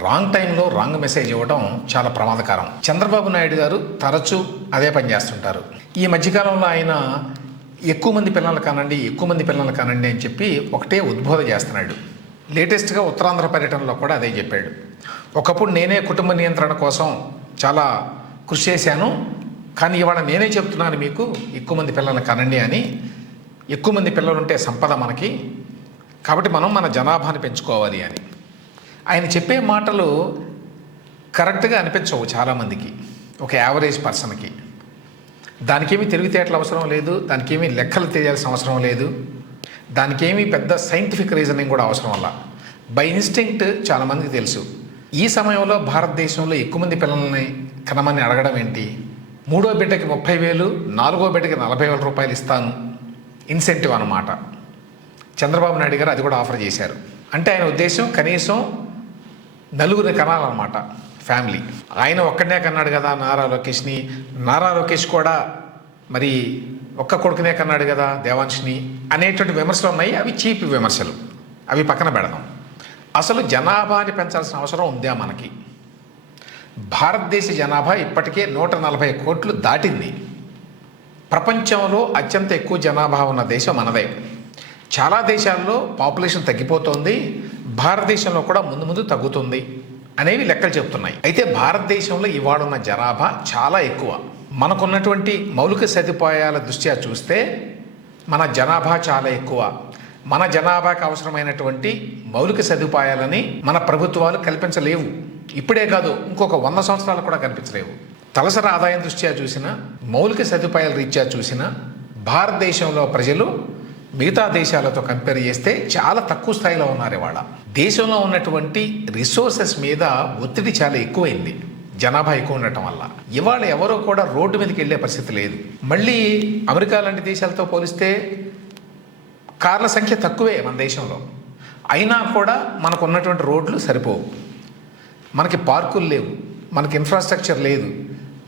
Wrong టైంలో wrong message ఇవ్వడం చాలా ప్రమాదకరం. చంద్రబాబు నాయుడు గారు తరచూ అదే పని చేస్తుంటారు. ఈ మధ్యకాలంలో ఆయన ఎక్కువ మంది పిల్లలు కానండి అని చెప్పి ఒకటే ఉద్బోధ చేస్తున్నాడు. లేటెస్ట్గా ఉత్తరాంధ్ర పర్యటనలో కూడా అదే చెప్పాడు. ఒకప్పుడు నేనే కుటుంబ నియంత్రణ కోసం చాలా కృషి చేశాను, కానీ ఇవాళ నేనే చెప్తున్నాను మీకు ఎక్కువ మంది పిల్లల్ని కనండి అని. ఎక్కువ మంది పిల్లలుంటే సంపద మనకి, కాబట్టి మనం మన జనాభాని పెంచుకోవాలి అని. ఆయన చెప్పే మాటలు కరెక్ట్గా అనిపించవు చాలామందికి, ఒక యావరేజ్ పర్సన్కి. దానికేమీ తెలివితేటలు అవసరం లేదు, దానికేమీ లెక్కలు తెలియాల్సిన అవసరం లేదు, దానికేమీ పెద్ద సైంటిఫిక్ రీజనింగ్ కూడా అవసరం వల్ల బై ఇన్స్టింక్ట్ చాలామందికి తెలుసు. ఈ సమయంలో భారతదేశంలో ఎక్కువ మంది పిల్లల్ని కనమని అడగడం ఏంటి? 3వ బిడ్డకి 30,000, 4వ బిడ్డకి 40,000 రూపాయలు ఇస్తాను, ఇన్సెంటివ్ అన్నమాట. చంద్రబాబు నాయుడు గారు అది కూడా ఆఫర్ చేశారు. అంటే ఆయన ఉద్దేశం కనీసం నలుగురిని కనాలన్నమాట ఫ్యామిలీ. ఆయన ఒక్కడనే కన్నాడు కదా నారా లోకేష్ని. నారా లోకేష్ కూడా మరి ఒక్క కొడుకునే కన్నాడు కదా దేవాంష్ని అనేటువంటి విమర్శలు ఉన్నాయి. అవి చీప్ విమర్శలు, అవి పక్కన పెడదాం. అసలు జనాభాని పెంచాల్సిన అవసరం ఉందా మనకి? భారతదేశ జనాభా ఇప్పటికే 140 కోట్లు దాటింది. ప్రపంచంలో అత్యంత ఎక్కువ జనాభా ఉన్న దేశం మనదే. చాలా దేశాల్లో పాపులేషన్ తగ్గిపోతుంది, భారతదేశంలో కూడా ముందు ముందు తగ్గుతుంది అనేవి లెక్కలు చెప్తున్నాయి. అయితే భారతదేశంలో ఇవాళ ఉన్న జనాభా చాలా ఎక్కువ. మనకున్నటువంటి మౌలిక సదుపాయాల దృష్ట్యా చూస్తే మన జనాభా చాలా ఎక్కువ. మన జనాభాకు అవసరమైనటువంటి మౌలిక సదుపాయాలని మన ప్రభుత్వాలు కల్పించలేవు. ఇప్పుడే కాదు, ఇంకొక 100 సంవత్సరాలు కూడా కల్పించలేవు. తలసరి ఆదాయం దృష్ట్యా చూసిన, మౌలిక సదుపాయాల రీత్యా చూసిన భారతదేశంలో ప్రజలు మిగతా దేశాలతో కంపేర్ చేస్తే చాలా తక్కువ స్థాయిలో ఉన్నారు. ఇవాళ దేశంలో ఉన్నటువంటి రిసోర్సెస్ మీద ఒత్తిడి చాలా ఎక్కువైంది జనాభా ఎక్కువ ఉండటం వల్ల. ఇవాళ ఎవరో కూడా రోడ్డు మీదకి వెళ్ళే పరిస్థితి లేదు. మళ్ళీ అమెరికా లాంటి దేశాలతో పోలిస్తే కార్ల సంఖ్య తక్కువే మన దేశంలో. అయినా కూడా మనకు ఉన్నటువంటి రోడ్లు సరిపోవు, మనకి పార్కులు లేవు, మనకి ఇన్ఫ్రాస్ట్రక్చర్ లేదు,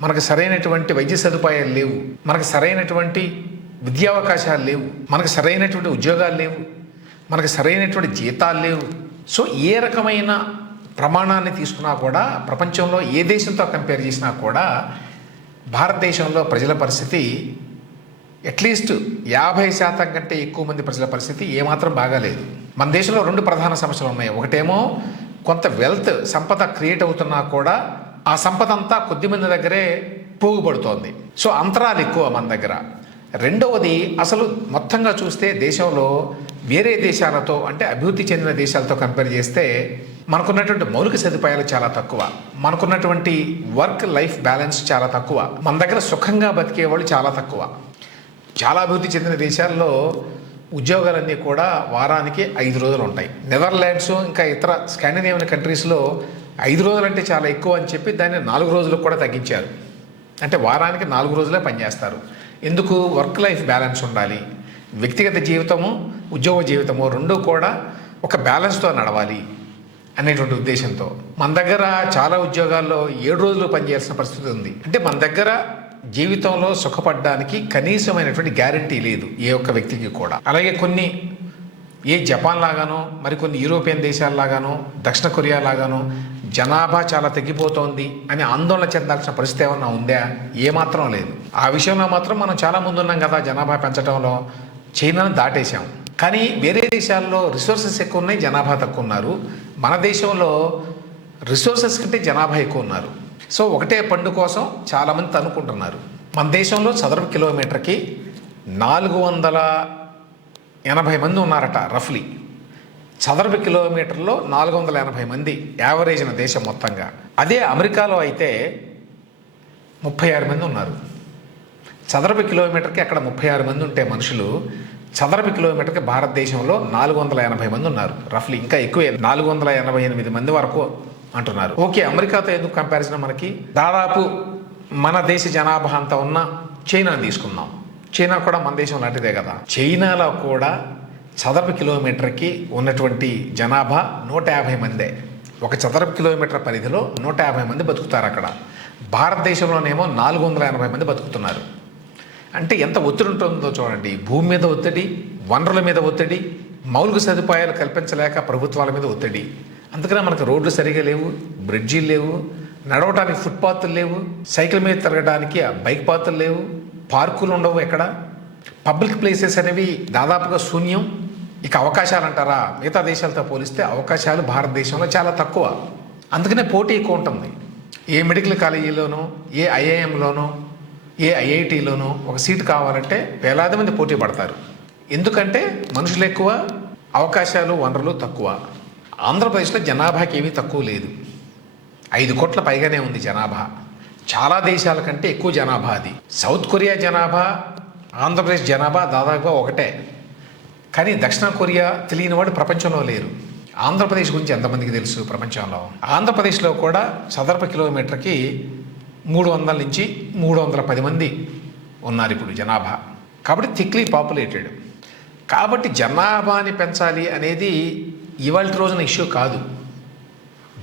మనకు సరైనటువంటి వైద్య సదుపాయాలు లేవు, మనకు సరైనటువంటి విద్యావకాశాలు లేవు, మనకు సరైనటువంటి ఉద్యోగాలు లేవు, మనకు సరైనటువంటి జీతాలు లేవు. సో ఏ రకమైన ప్రమాణాన్ని తీసుకున్నా కూడా, ప్రపంచంలో ఏ దేశంతో కంపేర్ చేసినా కూడా భారతదేశంలో ప్రజల పరిస్థితి అట్లీస్ట్ 50% కంటే ఎక్కువ మంది ప్రజల పరిస్థితి ఏమాత్రం బాగాలేదు. మన దేశంలో 2 ప్రధాన సమస్యలు ఉన్నాయి. ఒకటేమో కొంత వెల్త్, సంపద క్రియేట్ అవుతున్నా కూడా ఆ సంపద అంతా కొద్ది మంది దగ్గరే పోగుపడుతోంది. సో అంతరాలు ఎక్కువ మన దగ్గర. రెండవది, అసలు మొత్తంగా చూస్తే దేశంలో వేరే దేశాలతో, అంటే అభివృద్ధి చెందిన దేశాలతో కంపేర్ చేస్తే మనకున్నటువంటి మౌలిక సదుపాయాలు చాలా తక్కువ, మనకున్నటువంటి వర్క్ లైఫ్ బ్యాలెన్స్ చాలా తక్కువ, మన దగ్గర సుఖంగా బతికే వాళ్ళు చాలా తక్కువ. చాలా అభివృద్ధి చెందిన దేశాల్లో ఉద్యోగాలన్నీ కూడా వారానికి 5 రోజులు ఉంటాయి. నెదర్లాండ్స్ ఇంకా ఇతర స్కాండినేవియన్ కంట్రీస్లో 5 రోజులు అంటే చాలా ఎక్కువ అని చెప్పి దాన్ని 4 రోజులకు కూడా తగ్గించారు. అంటే వారానికి 4 రోజులే పనిచేస్తారు. ఎందుకు? వర్క్ లైఫ్ బ్యాలెన్స్ ఉండాలి. వ్యక్తిగత జీవితము, ఉద్యోగ జీవితము రెండూ కూడా ఒక బ్యాలెన్స్తో నడవాలి అనేటువంటి ఉద్దేశంతో మన దగ్గర చాలా ఉద్యోగాల్లో 7 రోజులు పనిచేయాల్సిన పరిస్థితి ఉంది. అంటే మన దగ్గర జీవితంలో సుఖపడడానికి కనీసమైనటువంటి గ్యారంటీ లేదు ఏ ఒక్క వ్యక్తికి కూడా. అలాగే కొన్ని జపాన్ లాగానో, మరికొన్ని యూరోపియన్ దేశాల్లాగానో, దక్షిణ కొరియా లాగానో జనాభా చాలా తగ్గిపోతోంది అని ఆందోళన చెందాల్సిన పరిస్థితి ఏమన్నా ఉందా? ఏమాత్రం లేదు. ఆ విషయంలో మాత్రం మనం చాలా ముందున్నాం కదా జనాభా పెంచడంలో. చైనాను దాటేశాం. కానీ వేరే దేశాల్లో రిసోర్సెస్ ఎక్కువ ఉన్నాయి, జనాభా తక్కువ ఉన్నారు. మన దేశంలో రిసోర్సెస్ కంటే జనాభా ఎక్కువ ఉన్నారు. సో ఒకటే పండు కోసం చాలామంది తనుకుంటున్నారు. మన దేశంలో చదరపు కిలోమీటర్కి 480 మంది ఉన్నారట రఫ్లీ. చదరపు కిలోమీటర్లో 480 మంది యావరేజ్న దేశం మొత్తంగా. అదే అమెరికాలో అయితే 36 మంది ఉన్నారు. చదరపు కిలోమీటర్కి అక్కడ 36 మంది ఉంటే మనుషులు, చదరపు కిలోమీటర్కి భారతదేశంలో 480 మంది ఉన్నారు రఫ్లీ. ఇంకా ఎక్కువే, 488 మంది వరకు అంటున్నారు. ఓకే, అమెరికాతో ఎందుకు కంపారిజన్ మనకి? దాదాపు మన దేశ జనాభా అంతా ఉన్న చైనాని తీసుకుందాం. చైనా కూడా మన దేశం లాంటిదే కదా. చైనాలో కూడా చదరపు కిలోమీటర్కి ఉన్నటువంటి జనాభా 150 మందే. ఒక చదరపు కిలోమీటర్ పరిధిలో 150 మంది బతుకుతారు అక్కడ. భారతదేశంలోనేమో 480 మంది బతుకుతున్నారు. అంటే ఎంత ఒత్తిడి ఉంటుందో చూడండి. భూమి మీద ఒత్తిడి, వనరుల మీద ఒత్తిడి, మౌలిక సదుపాయాలు కల్పించలేక ప్రభుత్వాల మీద ఒత్తిడి, అందుకనే మనకు రోడ్లు సరిగా లేవు, బ్రిడ్జీలు లేవు, నడవడానికి ఫుట్పాత్లు లేవు, సైకిల్ మీద తిరగడానికి బైక్ పాత్లు లేవు, పార్కులు ఉండవు ఎక్కడ, పబ్లిక్ ప్లేసెస్ అనేవి దాదాపుగా శూన్యం. ఇక అవకాశాలు అంటారా, మిగతా దేశాలతో పోలిస్తే అవకాశాలు భారతదేశంలో చాలా తక్కువ. అందుకనే పోటీ ఎక్కువ ఉంటుంది. ఏ మెడికల్ కాలేజీలోనో, ఏ ఐఐఎంలోనో, ఏ ఐఐటీలోనో ఒక సీటు కావాలంటే వేలాది మంది పోటీ పడతారు. ఎందుకంటే మనుషులు ఎక్కువ, అవకాశాలు వనరులు తక్కువ. ఆంధ్రప్రదేశ్లో జనాభాకి ఏమీ తక్కువ లేదు. 5 కోట్ల పైగానే ఉంది జనాభా. చాలా దేశాల కంటే ఎక్కువ జనాభా అది. సౌత్ కొరియా జనాభా, ఆంధ్రప్రదేశ్ జనాభా దాదాపుగా ఒకటే. కానీ దక్షిణ కొరియా తెలియని వాడు ప్రపంచంలో లేరు. ఆంధ్రప్రదేశ్ గురించి ఎంతమందికి తెలుసు ప్రపంచంలో? ఆంధ్రప్రదేశ్లో కూడా చదరపు కిలోమీటర్కి 300 నుంచి 310 మంది ఉన్నారు ఇప్పుడు జనాభా. కాబట్టి థిక్లీ పాపులేటెడ్. కాబట్టి జనాభాని పెంచాలి అనేది ఇవాళ రోజున ఇష్యూ కాదు.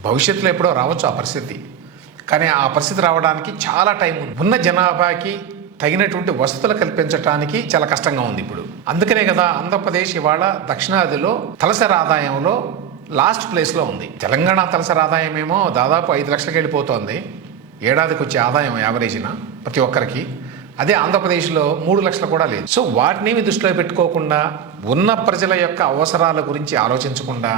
భవిష్యత్తులో ఎప్పుడో రావచ్చు ఆ పరిస్థితి. కానీ ఆ పరిస్థితి రావడానికి చాలా టైం ఉంది. ఉన్న జనాభాకి తగినటువంటి వసతులు కల్పించడానికి చాలా కష్టంగా ఉంది ఇప్పుడు. అందుకనే కదా ఆంధ్రప్రదేశ్ ఇవాళ దక్షిణాదిలో తలసరి ఆదాయంలో లాస్ట్ ప్లేస్లో ఉంది. తెలంగాణ తలసరి ఆదాయం ఏమో దాదాపు 5 లక్షలకి వెళ్ళిపోతుంది ఏడాదికి వచ్చే ఆదాయం యావరేజ్న ప్రతి ఒక్కరికి. అదే ఆంధ్రప్రదేశ్లో 3 లక్షలు కూడా లేదు. సో వాటిని దృష్టిలో పెట్టుకోకుండా, ఉన్న ప్రజల యొక్క అవసరాల గురించి ఆలోచించకుండా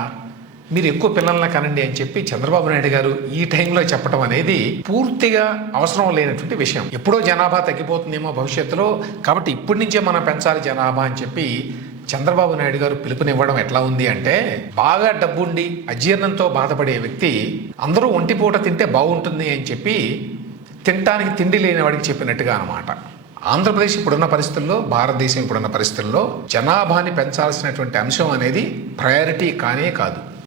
మీరు ఎక్కువ పిల్లల్ని కనండి అని చెప్పి చంద్రబాబు నాయుడు గారు ఈ టైంలో చెప్పడం అనేది పూర్తిగా అవసరం లేనటువంటి విషయం. ఎప్పుడో జనాభా తగ్గిపోతుందేమో భవిష్యత్తులో, కాబట్టి ఇప్పటి నుంచే మనం పెంచాలి జనాభా అని చెప్పి చంద్రబాబు నాయుడు గారు పిలుపునివ్వడం ఎట్లా ఉంది అంటే, బాగా డబ్బుండి అజీర్ణంతో బాధపడే వ్యక్తి అందరూ ఒంటిపూట తింటే బాగుంటుంది అని చెప్పి తినటానికి తిండి లేని వాడికి చెప్పినట్టుగా అన్నమాట. ఆంధ్రప్రదేశ్ ఇప్పుడున్న పరిస్థితుల్లో, భారతదేశం ఇప్పుడున్న పరిస్థితుల్లో జనాభాని పెంచాల్సినటువంటి అంశం అనేది ప్రయారిటీ కానే కాదు.